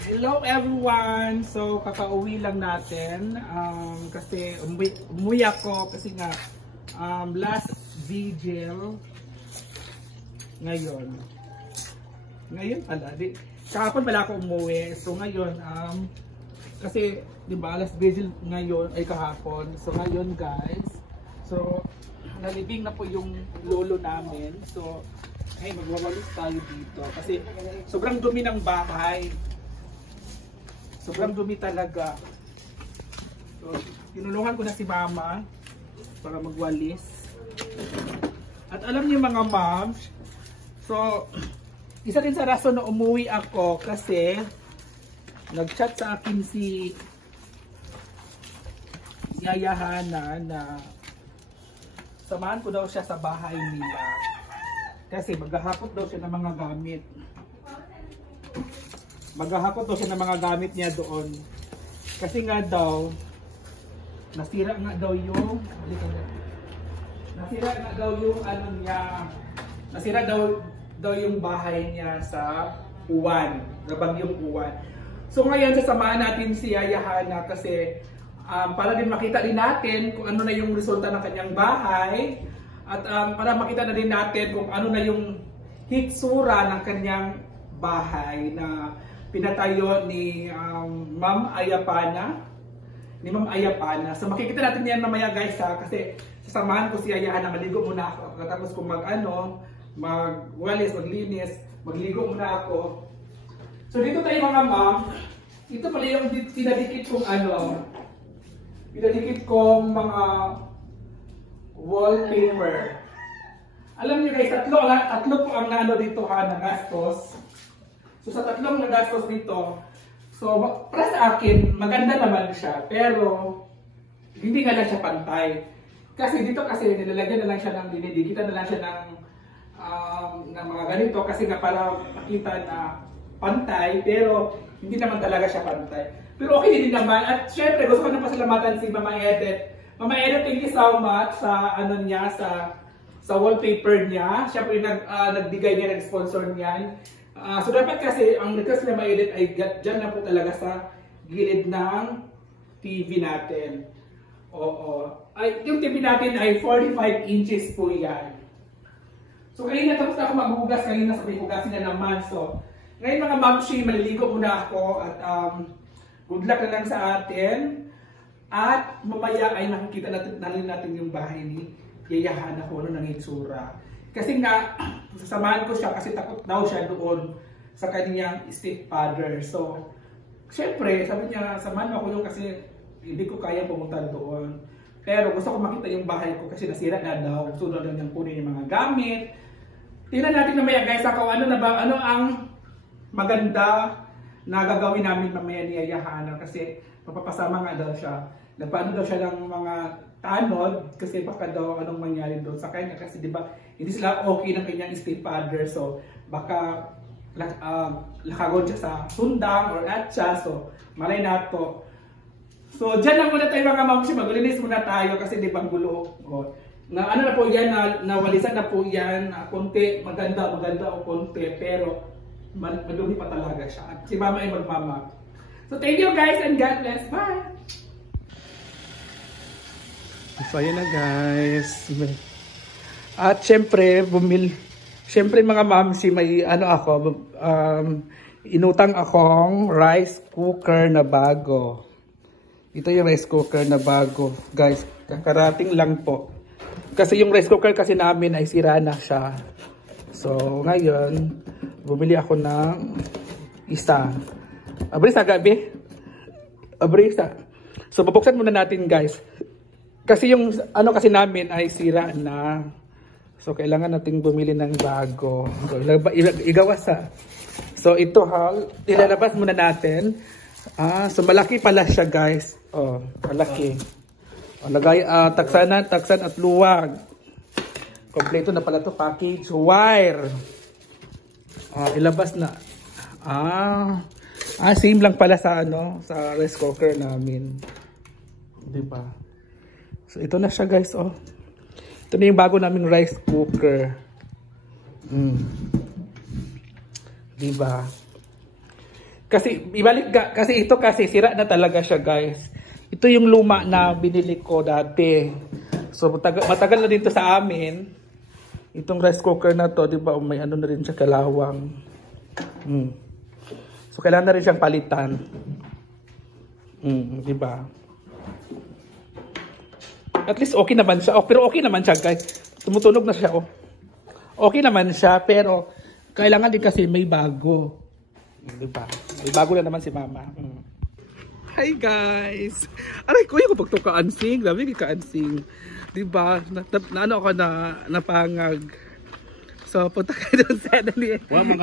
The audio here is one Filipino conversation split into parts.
Hello everyone! So kakauwi lang natin kasi umuwi ako kasi nga last vigil ngayon pala, kahapon pala ako umuwi. So ngayon kasi di ba last vigil ngayon ay kahapon. So ngayon guys, so nalibing na po yung lolo namin. So ay magwawalis tayo dito kasi sobrang dumi ng bahay. Sobrang dumi talaga. So, tinulungan ko na si mama para magwalis. At alam niyo mga moms, so isa din sa rason na umuwi ako kasi nag-chat sa akin si Yaya Hana na samahan ko daw siya sa bahay nila. Kasi maghahakot daw siya ng mga gamit. Maghahakot daw siya ng mga gamit niya doon. Kasi nga daw, nasira nga daw yung ano niya, nasira daw yung bahay niya sa uwan, nabagyong uwan. So ngayon sasamahan natin si Yaya Hana kasi para din makita din natin kung ano na yung resulta ng kanyang bahay at para makita na din natin kung ano na yung hitsura ng kanyang bahay na pinatayo ni Ma'am Ayapana. So makikita natin yan mamaya guys ha, kasi sasamahan ko si Yaya Hana, maligo muna ako. Tapos kung magwalis, maglinis, magligo muna ako. So dito tayo mga ma'am, ito pala yung pinadikit kong mga wallpaper. Alam niyo guys, tatlo po ang naano dito ha, na gastos. So sa tatlong nagastos dito, so para sa akin, maganda naman siya, pero hindi nga lang siya pantay. Kasi dito kasi nilalagyan na lang siya ng dinidikitan na lang siya ng mga ganito kasi nga para makita na pantay, pero hindi naman talaga siya pantay. Pero okay din naman, at syempre gusto ko na pasalamatan si Mama Edith. Mama Edith, thank you so much sa ano niya, sa wallpaper niya. Siya po yung nagbigay niya, nag-sponsor niyan. So dapat kasi ang request na ma-edit ay dyan na po talaga sa gilid ng TV natin. Oo. Yung TV natin ay 45 inches po yan. So kanina tapos na ako maghugas, kanina sabi hugasin na naman. So ngayon mga mamshi, maliligo muna ako at good luck na lang sa atin. At mamaya ay nakikita natin yung bahay ni Yaya Hana kung ano nang itsura. Kasi nga, sasamahan ko siya kasi takot daw siya doon sa kanyang stepfather. So, syempre, sabi niya, samahan mo ako doon kasi hindi ko kaya pumunta doon. Pero gusto ko makita yung bahay ko kasi nasira na daw. Gusto daw niyang kunin yung mga gamit. Tingnan natin mamaya guys, ano ang maganda na gagawin namin mamaya ni Yaya Hana kasi mapapasama nga daw siya. Nagpaano daw siya ng mga tanod kasi baka daw anong mangyari doon sa kanya kasi di ba hindi sila okay ng kanyang stepfather, so baka lakagon siya sa sundang or atsa, so malay nato. So dyan lang muna tayo mga mamsi, maglinis muna tayo kasi di ba gulo. Na ano na po yan, nawalisan na po yan, konti, maganda o konti, pero madumi pa talaga siya at si mama ay magmama. So thank you guys and God bless, bye! So ayan na guys. At syempre mga mamsi, may inutang akong rice cooker na bago. Ito yung rice cooker na bago guys, kakarating lang po. Kasi yung rice cooker kasi namin ay sira na siya. So ngayon, bumili ako ng isa. Abri sa gabi. So babuksan muna natin guys. Kasi yung kasi namin ay sira na. So kailangan nating bumili ng bago. So igawasa. So ito ilalabas muna natin. So malaki pala siya guys. Malaki. Lagay taksan at luwag. Kompleto na pala to package. Wire. Ilabas na. Same lang pala sa sa rice cooker namin. 'Di ba? So ito na siya guys, Ito na yung bago naming rice cooker. Diba? Kasi kasi ito kasi sira na talaga siya, guys. Ito yung luma na binili ko dati. So matagal na dito sa amin. Itong rice cooker na to, 'di ba? May ano na rin siya, kalawang. So kailangan na rin siyang palitan. 'Di ba? At least okay naman siya. Oh, pero okay naman siya, guys. Tumutunog na siya, oh. Okay naman siya, pero kailangan din kasi may bago. Diba? May bago na naman si mama. Hi guys! Aray, kuya ko pag kaansing. Dami kaansing. Diba? Ano ako napangag. So, punta kayo doon sa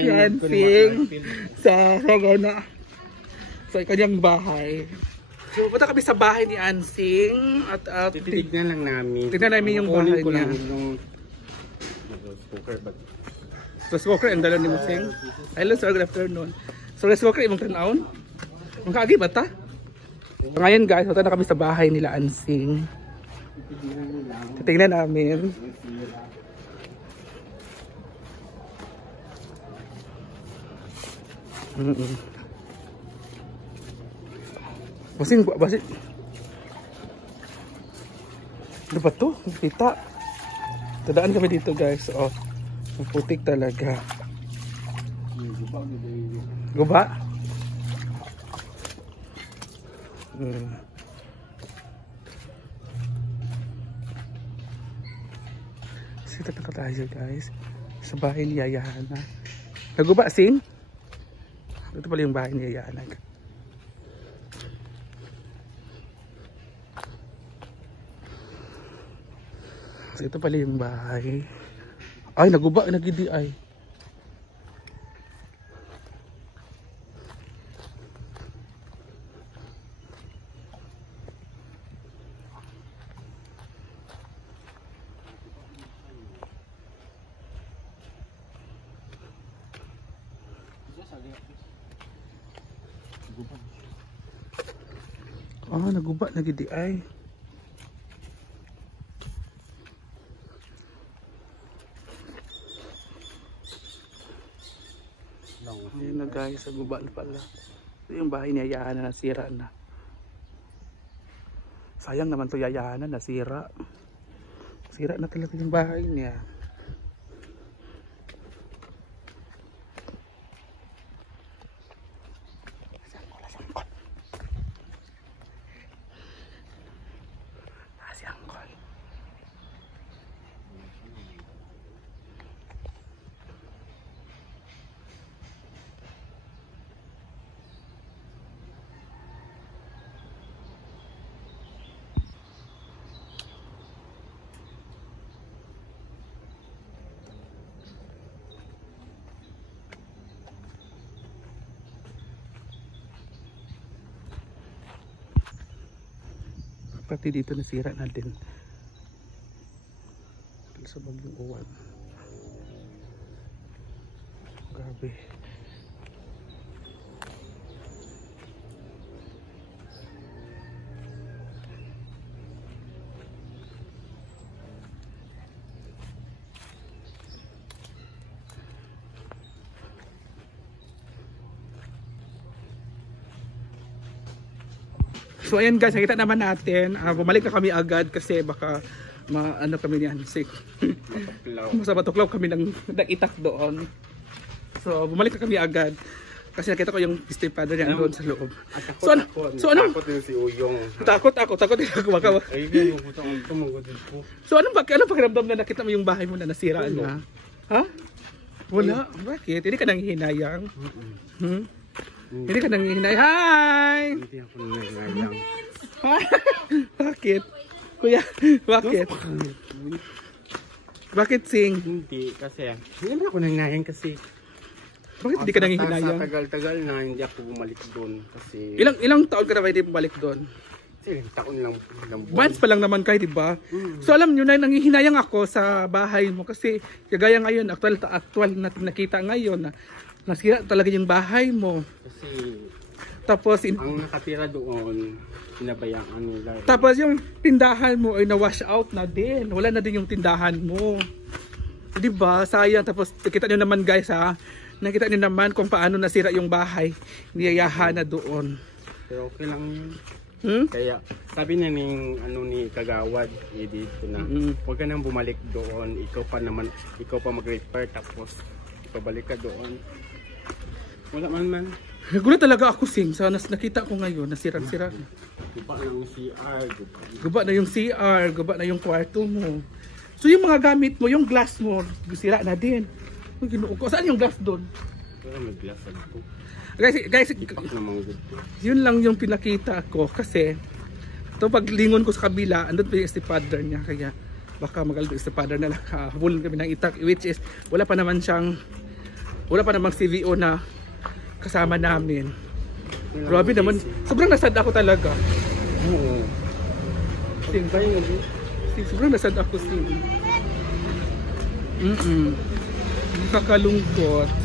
Yansing. Sa Sagana. Sa kanyang bahay. So, punta kami sa bahay ni Ansing. At titignan lang namin. Tignan namin yung bahay niya. Rice cooker, ang dala ni Musing. Hello sir, good afternoon. So rice cooker, imong tanawon? Ang kaagi ba ta? So, ngayon guys, punta na kami sa bahay nila Ansing. Titignan namin. Musing, basit. Ano ba to? Kita. Tadaan kami dito guys. Oh. Putik talaga. Guba? Sita na tayo guys. Sa bahay ni Yaya Hana. Naguba, Sing? Ito pala yung bahay ni Yaya Hana. So ito pala yung bahay. Ay, naguba, nagidi ay. Naguba, nagidi ay. Ayun na guys, naguba na pala. Ito yung bahay ni Yaya Hana, nasira na. Sayang naman to, Yaya Hana, nasira. Sira na talaga yung bahay niya. Pati dito nasira na din sa bagyong uwan. Grabe. So ayan guys, nakita naman natin, bumalik na kami agad kasi baka ano kami ni Ansing. Sa Batuklaw kami nag-itak doon. So bumalik na kami agad kasi nakita ko yung stepfather niya doon sa loob. So ano? Takot din si Uyong. Takot ako baka. Ay, yung butang tumugod ko. So ano pakiramdam na nakita mo yung bahay mo na nasira na? Ha? Wala. Bakit? Hindi ka nanghihinayang? Hindi ka nanghihinay. Hi! Hindi ako nanghihinayang. Bakit? Kuya, bakit? Bakit, Sing? Hindi, kasi hindi ako nanghihinayang kasi bakit hindi ka nanghihinayang? Sa tagal-tagal na hindi ako bumalik doon kasi ilang taon ka na ba hindi bumalik doon? Ilang taon lang. Months pa lang naman kayo, diba? So alam nyo na, nanghihinayang ako sa bahay mo kasi kagaya ngayon, actual na nakita ngayon na nasira talaga yung bahay mo. Kasi tapos ang nakatira doon, pinabayaan nila. Tapos yung tindahan mo ay na-wash out na din. Wala na din yung tindahan mo. Diba? Sayang. Tapos kita nyo naman guys ha, Nakita niyo naman kung paano nasira yung bahay. Niyayahan na doon. Pero okay lang yun. Hmm? Kaya sabi na ni Kagawad dito na huwag ka nang bumalik doon, ikaw pa mag-repair tapos pabalik ka doon. Wala man. Nagulat talaga ako Sing sa nakita ko ngayon nasira-sira. Guba na yung CR, Guba na yung CR, guba na yung kwarto mo. So yung mga gamit mo, yung glass mo, sira na din. Uy, Ginoo ko. Saan yung glass doon? pero may glass ako. Guys, Ipak namang good. yun lang yung pinakita ko kasi ito paglingon ko sa kabila, andun pa yung stepfather niya kaya baka magalit yung stepfather na lang habulin kami ng itak which is wala pa namang CVO na kasama namin. Grabe naman, sobrang nasad ako talaga. Oo. Sing, sobrang nasad ako Sing. Nakakalungkot.